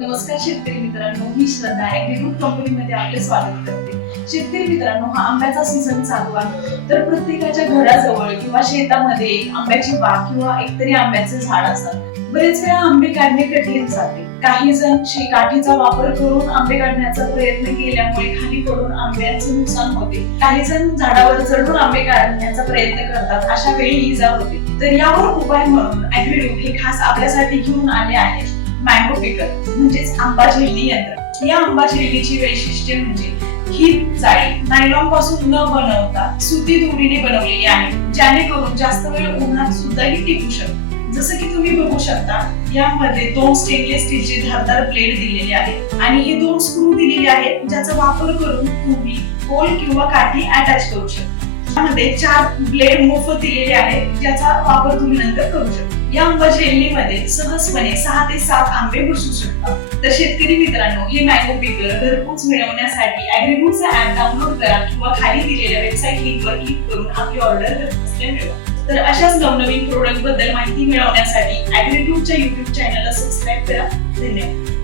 नमस्कार शेतकरी मित्रांनो, मी श्रद्धा ॲग्रीरूट कंपनीमध्ये आपले स्वागत करते। शेतकरी मित्रांनो, हा आंब्याचा सीझन चालू आहे, तर प्रत्येकाच्या घराजवळ किंवा शेतामध्ये एक आंब्याची बाग किंवा एकतरी आंब्याचे झाड असतात। बरेच वेळा आंबे काढणे कठीण जाते। काही जण काठीचा वापर करून आंबे काढण्याचा प्रयत्न केल्यामुळे खाली पडून आंब्याचे नुकसान होते। काही जण झाडावर चढून आंबे काढण्याचा प्रयत्न करतात, अशा वेळी इजा होते। तर यावर उपाय म्हणून ॲग्रीरूट हे खास आपल्यासाठी घेऊन आले आहे मँगो पिकर म्हणजेच आंबा झेलणी यंत्र। या आंबा झेलणीची वैशिष्ट्ये म्हणजे ही जाळी नायलॉन पासून न बनवता सुती दोरीने बनवलेली आहे, जेणेकरून जास्त वेळ उन्हात सुद्धा ही टिकू शकते। जसं की तुम्ही बघू शकता, यामध्ये 2 स्टेनलेस स्टीलचे धारदार प्लेट दिलेले आहेत आणि हे 2 स्क्रू दिलेले आहेत, ज्याचा वापर करून तुम्ही होल किंवा काठी अटॅच करू शकता। यामध्ये 4 ब्लेड मोफत दिलेले आहेत, ज्याचा वापर तुम्ही नंतर करू शकता। या आंबा झेलणीमध्ये सहजपणे 6 ते 7 आंबे बसू शकतात। तर शेतकरी मित्रांनो, हे मँगो पिकर घरपोच मिळवण्यासाठी ॲग्रीरूटचा ॲप डाउनलोड करा किंवा खाली दिलेल्या वेबसाईट लिंकवर क्लिक करून आपली ऑर्डर घरपोचल्या मिळवा। तर अशाच नवनवीन प्रोडक्ट बद्दल माहिती मिळवण्यासाठी ॲग्रीरूटच्या YouTube चॅनलला सबस्क्राईब करा। धन्यवाद।